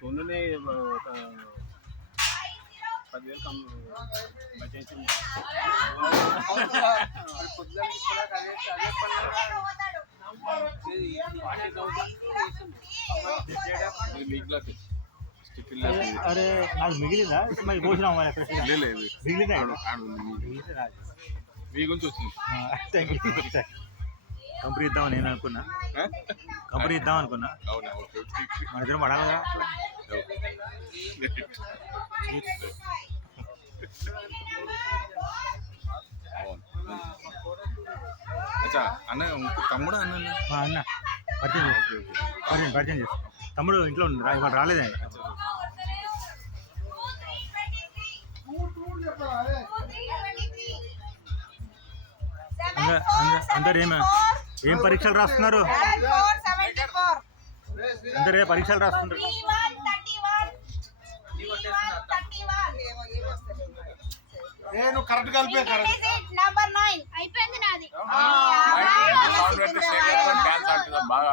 ఫోన్లోనే ఒక 10,000 బడ్జెట్ అరే నాకు మిగిలిందా మరి భోజనం మిగిలిందా మీ గురించి వచ్చింది. Thank you. కంపెనీ ఇద్దామని నేను అనుకున్నా, కంపెనీ ఇద్దాం అనుకున్నా. మన దగ్గర పడాలి కదా అట్లా. అచ్చా అన్న తమ్ముడు అన్న మా అన్న పరిచయం చేసి తమ్ముడు ఇంట్లో ఉంది, ఇవాళ రాలేదే. అందరు ఏం పరీక్షలు రాస్తున్నారు? అందరు ఏ పరీక్షలు రాస్తున్నారు? నేను కరెక్ట్ కలిపే నంబర్ 9 అయిపోయింది నాది. బాగా